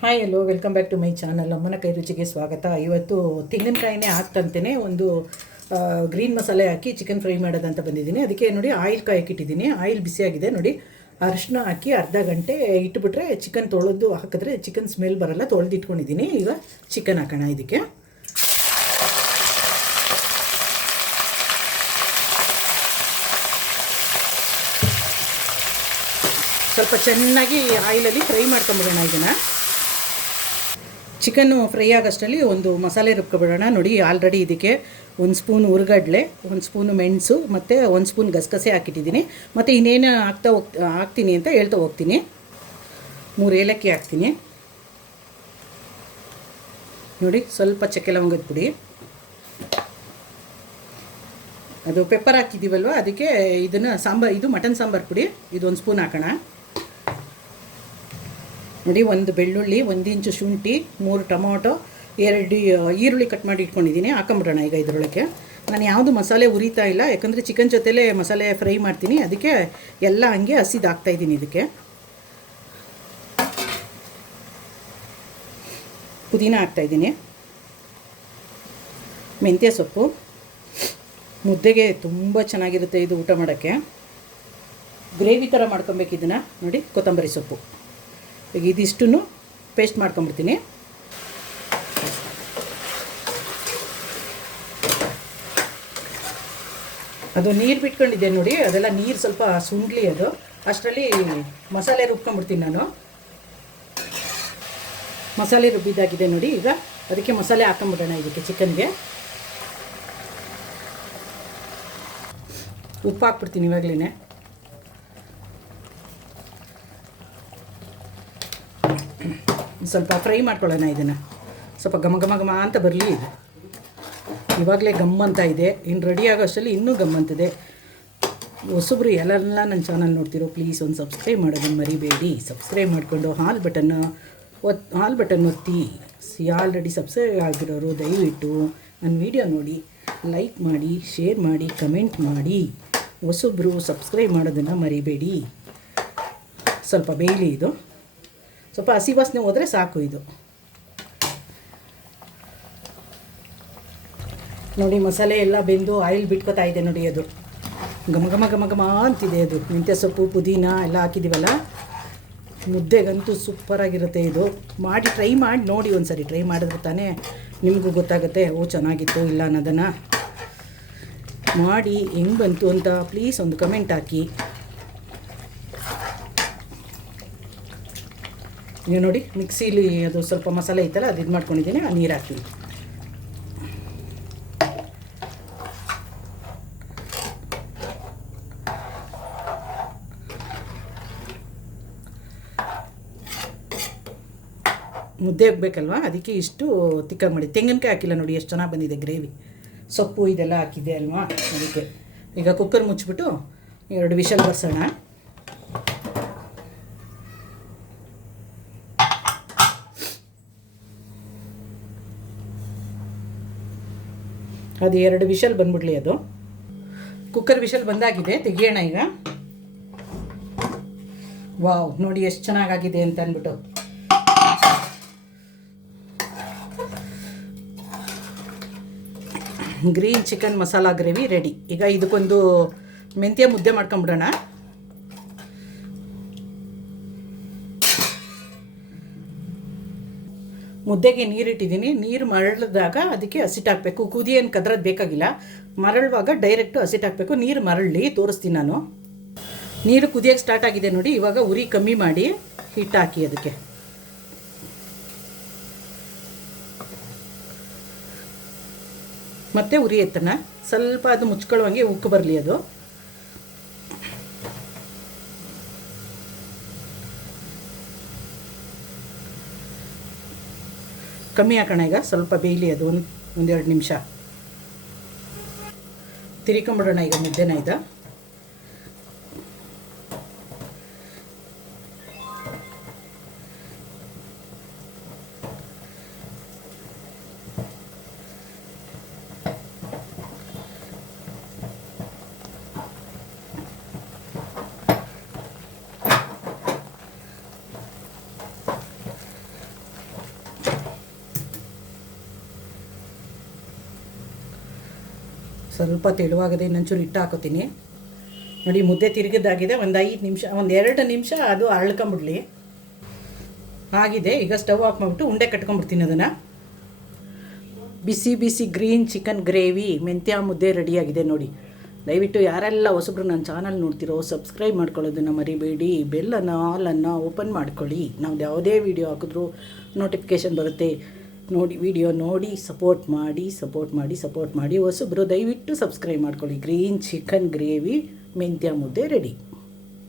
Hi hello welcome back to my channel. ಅಮ್ಮನ ಕೈ ರುಚಿಗೆ ಸ್ವಾಗತ. ಇವತ್ತು ತೆಂಗಿನಕಾಯಿನೇ ಹಾಕ್ತಂತೇ ಒಂದು ಗ್ರೀನ್ ಮಸಾಲೆ ಹಾಕಿ ಚಿಕನ್ ಫ್ರೈ ಮಾಡೋದಂತ ಬಂದಿದ್ದೀನಿ. ಅದಕ್ಕೆ ನೋಡಿ ಆಯಿಲ್ ಕಾಯಕ್ಕಿಟ್ಟಿದ್ದೀನಿ. ಆಯಿಲ್ ಬಿಸಿಯಾಗಿದೆ ನೋಡಿ. ಅರಿಶಿನ ಹಾಕಿ ಅರ್ಧ ಗಂಟೆ ಇಟ್ಬಿಟ್ರೆ ಚಿಕನ್ ತೊಳೆದು ಹಾಕಿದ್ರೆ ಚಿಕನ್ ಸ್ಮೆಲ್ ಬರಲ್ಲ. ತೊಳೆದು ಇಟ್ಕೊಂಡಿದ್ದೀನಿ. ಈಗ ಚಿಕನ್ ಹಾಕೋಣ. ಇದಕ್ಕೆ ಸ್ವಲ್ಪ ಚೆನ್ನಾಗಿ ಆಯಿಲಲ್ಲಿ ಫ್ರೈ ಮಾಡ್ಕೊಂಬಿಡೋಣ. ಇದನ್ನು ಚಿಕನ್ನು ಫ್ರೈ ಆಗೋಷ್ಟರಲ್ಲಿ ಒಂದು ಮಸಾಲೆ ರುಬ್ಕೊಬಿಡೋಣ. ನೋಡಿ ಆಲ್ರೆಡಿ ಇದಕ್ಕೆ ಒಂದು ಸ್ಪೂನ್ ಹುರ್ಗಡ್ಲೆ, ಒಂದು ಸ್ಪೂನು ಮೆಣಸು ಮತ್ತು ಒಂದು ಸ್ಪೂನ್ ಗಸಗಸೆ ಹಾಕಿಟ್ಟಿದ್ದೀನಿ. ಮತ್ತು ಇನ್ನೇನು ಹಾಕ್ತೀನಿ ಅಂತ ಹೇಳ್ತಾ ಹೋಗ್ತೀನಿ. 3 ಏಲಕ್ಕಿ ಹಾಕ್ತೀನಿ ನೋಡಿ. ಸ್ವಲ್ಪ ಚಕ್ಕೆ ಲವಂಗದ ಪುಡಿ, ಅದು ಪೆಪ್ಪರ್ ಹಾಕಿದ್ದೀವಲ್ವ ಅದಕ್ಕೆ ಇದನ್ನು ಇದು ಮಟನ್ ಸಾಂಬಾರು ಪುಡಿ ಇದೊಂದು ಸ್ಪೂನ್ ಹಾಕೋಣ ನೋಡಿ. ಒಂದು ಬೆಳ್ಳುಳ್ಳಿ, 1 ಇಂಚು ಶುಂಠಿ, 3 ಟೊಮೊಟೊ, 2 ಈರುಳ್ಳಿ ಕಟ್ ಮಾಡಿ ಇಟ್ಕೊಂಡಿದ್ದೀನಿ. ಹಾಕೊಂಬಿಡೋಣ ಈಗ ಇದರೊಳಗೆ. ನಾನು ಯಾವುದು ಮಸಾಲೆ ಉರಿತಾ ಇಲ್ಲ, ಯಾಕಂದರೆ ಚಿಕನ್ ಜೊತೆಲೇ ಮಸಾಲೆ ಫ್ರೈ ಮಾಡ್ತೀನಿ. ಅದಕ್ಕೆ ಎಲ್ಲ ಹಂಗೆ ಹಸಿದು ಹಾಕ್ತಾಯಿದ್ದೀನಿ. ಇದಕ್ಕೆ ಪುದೀನ ಹಾಕ್ತಾಯಿದ್ದೀನಿ, ಮೆಂತ್ಯ ಸೊಪ್ಪು. ಮುದ್ದೆಗೆ ತುಂಬ ಚೆನ್ನಾಗಿರುತ್ತೆ ಇದು ಊಟ ಮಾಡೋಕ್ಕೆ. ಗ್ರೇವಿ ಥರ ಮಾಡ್ಕೊಬೇಕು ಇದನ್ನು ನೋಡಿ. ಕೊತ್ತಂಬರಿ ಸೊಪ್ಪು. ಈಗ ಇದಿಷ್ಟನ್ನು ಪೇಸ್ಟ್ ಮಾಡ್ಕೊಂಬಿಡ್ತೀನಿ. ಅದು ನೀರು ಬಿಟ್ಕೊಂಡಿದ್ದೆ ನೋಡಿ. ಅದೆಲ್ಲ ನೀರು ಸ್ವಲ್ಪ ಸುಂಡ್ಲಿ. ಅದು ಅಷ್ಟರಲ್ಲಿ ಮಸಾಲೆ ರುಬ್ಕೊಂಬಿಡ್ತೀನಿ ನಾನು. ಮಸಾಲೆ ರುಬ್ಬಿದ್ದಾಗಿದೆ ನೋಡಿ. ಈಗ ಅದಕ್ಕೆ ಮಸಾಲೆ ಹಾಕೊಂಬಿಡೋಣ ಇದಕ್ಕೆ ಚಿಕನ್ಗೆ. ಉಪ್ಪು ಹಾಕ್ಬಿಡ್ತೀನಿ ಇವಾಗಲೇ. ಸ್ವಲ್ಪ ಫ್ರೈ ಮಾಡ್ಕೊಳ್ಳೋಣ ಇದನ್ನು. ಸ್ವಲ್ಪ ಘಮ ಘಮ ಘಮ ಅಂತ ಬರಲಿ. ಇದು ಇವಾಗಲೇ ಗಮ್ಮಂತ ಇದೆ. ಇನ್ನು ರೆಡಿ ಆಗೋ ಅಷ್ಟರಲ್ಲಿ ಇನ್ನೂ ಗಮ್ಮಂತಿದೆ. ಹೊಸಬ್ರು ಎಲ್ಲೆಲ್ಲ ನನ್ನ ಚಾನಲ್ ನೋಡ್ತಿರೋ ಪ್ಲೀಸ್ ಒಂದು ಸಬ್ಸ್ಕ್ರೈಬ್ ಮಾಡೋದನ್ನು ಮರಿಬೇಡಿ. ಸಬ್ಸ್ಕ್ರೈಬ್ ಮಾಡಿಕೊಂಡು ಹಾಲ್ ಬಟನ್ ಒತ್ತಿ. ಆಲ್ರೆಡಿ ಸಬ್ಸ್ಕ್ರೈಬ್ ಆಗಿರೋರು ದಯವಿಟ್ಟು ನನ್ನ ವೀಡಿಯೋ ನೋಡಿ ಲೈಕ್ ಮಾಡಿ, ಶೇರ್ ಮಾಡಿ, ಕಮೆಂಟ್ ಮಾಡಿ. ಹೊಸಬ್ರು ಸಬ್ಸ್ಕ್ರೈಬ್ ಮಾಡೋದನ್ನು ಮರಿಬೇಡಿ. ಸ್ವಲ್ಪ ಬೇಯಲಿ ಇದು. ಸ್ವಲ್ಪ ಹಸಿ ವಾಸನೆ ಹೋದರೆ ಸಾಕು ಇದು ನೋಡಿ. ಮಸಾಲೆ ಎಲ್ಲ ಬೆಂದು ಆಯಿಲ್ ಬಿಟ್ಕೋತಾ ಇದೆ ನೋಡಿ. ಅದು ಘಮ ಘಮ ಘಮ ಘಮ ಅಂತಿದೆ. ಅದು ಮೆಂತ್ಯ ಸೊಪ್ಪು, ಪುದೀನ ಎಲ್ಲ ಹಾಕಿದ್ದೀವಲ್ಲ. ಮುದ್ದೆಗಂತೂ ಸೂಪರಾಗಿರುತ್ತೆ ಇದು. ಟ್ರೈ ಮಾಡಿ ನೋಡಿ ಒಂದು ಸರಿ. ಟ್ರೈ ಮಾಡಿದ್ರೆ ತಾನೇ ನಿಮಗೂ ಗೊತ್ತಾಗುತ್ತೆ ಚೆನ್ನಾಗಿತ್ತು ಇಲ್ಲ ಅನ್ನೋದನ್ನು. ಮಾಡಿ ಹೆಂಗೆ ಬಂತು ಅಂತ ಪ್ಲೀಸ್ ಒಂದು ಕಮೆಂಟ್ ಹಾಕಿ. ನೀವು ನೋಡಿ ಮಿಕ್ಸಿಲಿ ಅದು ಸ್ವಲ್ಪ ಮಸಾಲೆ ಐತಲ್ಲ ಅದು ಇದು ಮಾಡ್ಕೊಂಡಿದ್ದೀನಿ. ನೀರು ಹಾಕ್ತೀನಿ. ಮುದ್ದೆ ಹೋಗ್ಬೇಕಲ್ವ ಅದಕ್ಕೆ ಇಷ್ಟು ತಿಕ್ಕಾಗಿ ಮಾಡಿ. ತೆಂಗಿನಕಾಯಿ ಹಾಕಿಲ್ಲ ನೋಡಿ ಎಷ್ಟು ಚೆನ್ನಾಗಿ ಬಂದಿದೆ ಗ್ರೇವಿ. ಸೊಪ್ಪು ಇದೆಲ್ಲ ಹಾಕಿದೆ ಅಲ್ವಾ ಅದಕ್ಕೆ. ಈಗ ಕುಕ್ಕರ್ ಮುಚ್ಚಿಬಿಟ್ಟು 2 ವಿಷಲ್ ಬರ್ಸೋಣ. ಅದು 2 ವಿಷಲ್ ಬಂದ್ಬಿಡ್ಲಿ. ಅದು ಕುಕ್ಕರ್ ವಿಷಲ್ ಬಂದಾಗಿದೆ. ತೆಗಿಯೋಣ ಈಗ. ವಾವ್ ನೋಡಿ ಎಷ್ಟು ಚೆನ್ನಾಗಾಗಿದೆ ಅಂತ ಅಂದ್ಬಿಟ್ಟು. Green chicken masala gravy ready. ಈಗ ಇದಕ್ಕೊಂದು ಮೆಂತ್ಯ ಮುದ್ದೆ ಮಾಡ್ಕೊಂಬಿಡೋಣ. ಮುದ್ದೆಗೆ ನೀರಿಟ್ಟಿದ್ದೀನಿ. ನೀರು ಮರಳಿದಾಗ ಅದಕ್ಕೆ ಹಸಿಟ್ಟು ಹಾಕಬೇಕು. ಕುದಿ ಏನು ಕದ್ರದ್ದು ಬೇಕಾಗಿಲ್ಲ. ಮರಳುವಾಗ ಡೈರೆಕ್ಟು ಹಸಿಟ್ಟು ಹಾಕಬೇಕು. ನೀರು ಮರಳಿ ತೋರಿಸ್ತೀನಿ ನಾನು. ನೀರು ಕುದಿಯೋಕ್ಕೆ ಸ್ಟಾರ್ಟ್ ಆಗಿದೆ ನೋಡಿ. ಇವಾಗ ಉರಿ ಕಮ್ಮಿ ಮಾಡಿ ಹಿಟ್ಟು ಹಾಕಿ ಅದಕ್ಕೆ. ಮತ್ತೆ ಉರಿ ಎತ್ತನ ಸ್ವಲ್ಪ ಅದು ಮುಚ್ಕೊಳ್ಳುವಂಗೆ ಉಕ್ಕು ಬರಲಿ. ಅದು ಕಮ್ಮಿ ಹಾಕೋಣ ಈಗ. ಸ್ವಲ್ಪ ಬೇಯಲಿ ಅದು. 1-2 ನಿಮಿಷ ತಿರ್ಕೊಂಬಿಡೋಣ ಈಗ ಮುದ್ದೆನ. ಇದು ಸ್ವಲ್ಪ ತೆಳುವಾಗದೆ ಇನ್ನೊಂಚೂರು ಹಿಟ್ಟು ಹಾಕೋತೀನಿ. ನೋಡಿ ಮುದ್ದೆ ತಿರುಗಿದಾಗಿದೆ. ಒಂದು 5 ನಿಮಿಷ, ಒಂದು 2 ನಿಮಿಷ ಅದು ಅರಳ್ಕೊಂಬಿಡ್ಲಿ. ಆಗಿದೆ. ಈಗ ಸ್ಟವ್ ಆಫ್ ಮಾಡಿಬಿಟ್ಟು ಉಂಡೆ ಕಟ್ಕೊಂಡ್ಬಿಡ್ತೀನಿ. ಅದನ್ನು ಬಿಸಿ ಬಿಸಿ ಗ್ರೀನ್ ಚಿಕನ್ ಗ್ರೇವಿ ಮೆಂತ್ಯ ಮುದ್ದೆ ರೆಡಿಯಾಗಿದೆ ನೋಡಿ. ದಯವಿಟ್ಟು ಯಾರೆಲ್ಲ ಹೊಸಬ್ರು ನನ್ನ ಚಾನಲ್ ನೋಡ್ತಿರೋ ಸಬ್ಸ್ಕ್ರೈಬ್ ಮಾಡ್ಕೊಳ್ಳೋದನ್ನು ಮರಿಬೇಡಿ. ಬೆಲ್ಲನ್ನು ಆಲನ್ನು ಓಪನ್ ಮಾಡ್ಕೊಳ್ಳಿ. ನಾವು ಯಾವುದೇ ವೀಡಿಯೋ ಹಾಕಿದ್ರೂ ನೋಟಿಫಿಕೇಷನ್ ಬರುತ್ತೆ. ನೋಡಿ ವಿಡಿಯೋ ನೋಡಿ ಸಪೋರ್ಟ್ ಮಾಡಿ ಹೊಸಬ್ರು ದಯವಿಟ್ಟು ಸಬ್ಸ್ಕ್ರೈಬ್ ಮಾಡ್ಕೊಳ್ಳಿ. ಗ್ರೀನ್ ಚಿಕನ್ ಗ್ರೇವಿ ಮೆಂತ್ಯ ಮುದ್ದೆ ರೆಡಿ.